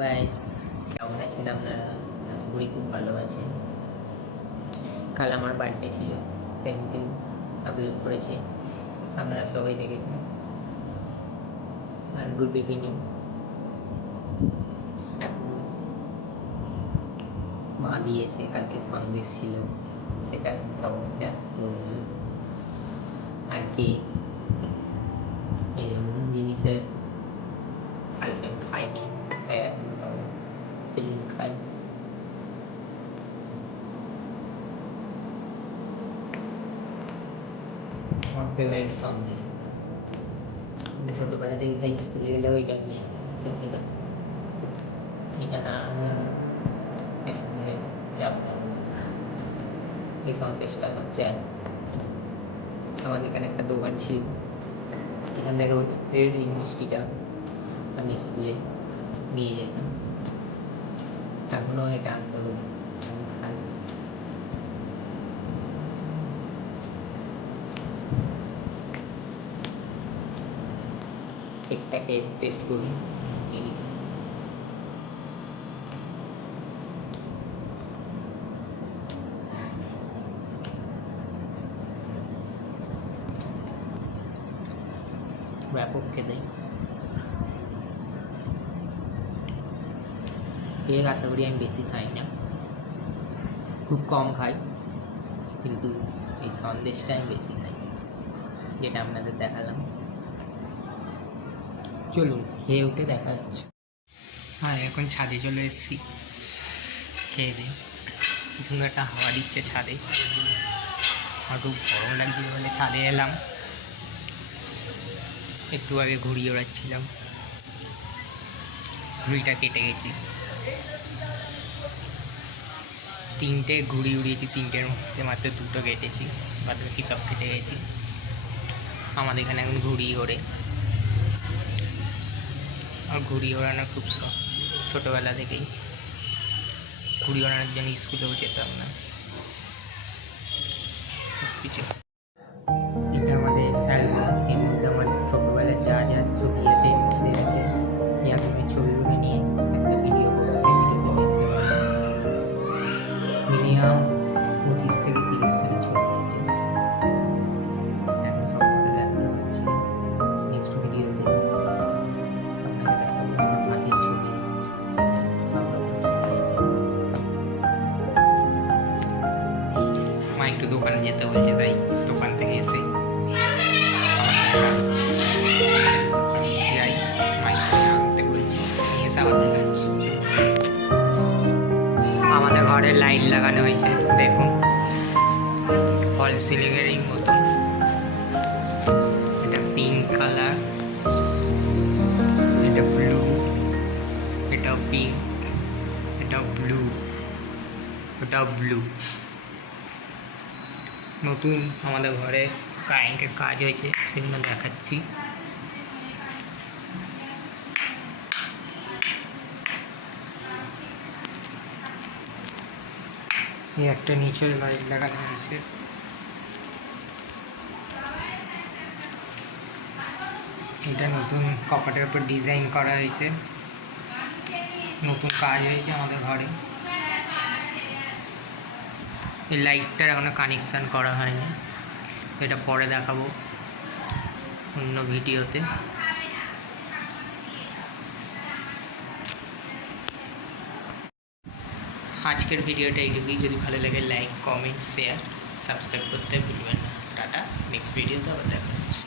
Guys, কেমন আছেন আপনারা? ঘুরি খুব ভালো আছে। কাল আমার বার্থডে ছিল, 17 আপলোড করেছি, আপনারা সবাই দেখেছেন। আর গুড ইভিনিং। এখন মা দিয়েছে, কালকে সন্দেশ ছিল, সেটা খাবো। আর কি এরকম জিনিসের কালকে খাইনি, তাই এখন খাবো। খাই আমার ফেভারিট সন্দেশ। ছোটোবেলা থেকে খাই, স্কুলে গেলে ওইটা নিয়ে ঠিকানা স্কুলে যাব। এই সন্দেশটা হচ্ছে আমাদের এখানে একটা দোকান ছিল, এখান থেকে এই মিষ্টিটা আমি স্কুলে নিয়ে যেতাম। এখনও এটা আনতে হবে, খাই। কেকটাকে টেস্ট করি। ব্যাপক খেতে কেক আশা করি আমি বেশি খাই না, খুব কম খাই, কিন্তু এই সন্দেশটা আমি বেশি খাই, যেটা আপনাদের দেখালাম। চলুন খেয়ে উঠে দেখা যাচ্ছে। আর এখন ছাদে চলে এসেছি, খেয়ে দিই। কি সুন্দর একটা হাওয়া দিচ্ছে ছাদে, আমার খুব গরম লাগছিল বলে ছাদে এলাম। একটু আগে ঘুড়ি ওড়াচ্ছিলাম, ঘুড়িটা কেটে গেছি। 3টে ঘুড়ি উড়িয়েছি, 3টের মধ্যে মাত্র 2টো কেটেছি, বাদ বাকি সব কেটে গেছি। আমাদের এখানে এখন ঘুড়ি ওড়ে, আর ঘুড়ি ওড়ানোর খুব শখ, ছোটোবেলা থেকেই। ঘুড়ি ওড়ানোর জন্য স্কুলেও যেতাম না কিছু। এটা আমাদের অ্যালবাম, এর মধ্যে আমার ছোটোবেলার যা যা ছবি আছে এর মধ্যে আছে। এই আমি ছবিগুলো নিয়ে একটা ভিডিও করবো, সেই ভিডিওতে দেখতে পারবো। মিনিমাম 25 থেকে 30 খানি ছবি আছে, এখন সব করে দেখাতে পারছি না। নেক্সট ভিডিওতে আপনাকে দেখাবো আমার হাতের ছবি, সব রকম ছবি আছে। মা একটু দোকানে যেতে বলছে, তাই দোকান থেকে এসে যাই, মাইকে আনতে বলছি, নিয়ে এসে আবার দেখাচ্ছি। আমাদের ঘরে লাইট লাগানো হয়েছে, দেখুন, ফল সিলিংয়ের মতন। এটা পিঙ্ক কালার, এটা ব্লু, এটাও পিঙ্ক, এটাও ব্লু, ওটাও ব্লু। নতুন আমাদের ঘরে কারেন্টের কাজ হয়েছে, সেগুলো দেখাচ্ছি। এই একটা নিচের লাইট লাগানো হয়েছে, এটা নতুন কপাটের উপর ডিজাইন করা হয়েছে, নতুন কাজ হয়েছে আমাদের ঘরে। এই লাইটটার এখনো কানেকশান করা হয়নি, এটা পরে দেখাবো অন্য ভিডিওতে। আজকের ভিডিওটা এইটুকুই। যদি ভালো লাগে লাইক, কমেন্ট, শেয়ার, সাবস্ক্রাইব করতে ভুলবেন না। টাটা, নেক্সট ভিডিওতে আবার দেখা হচ্ছে।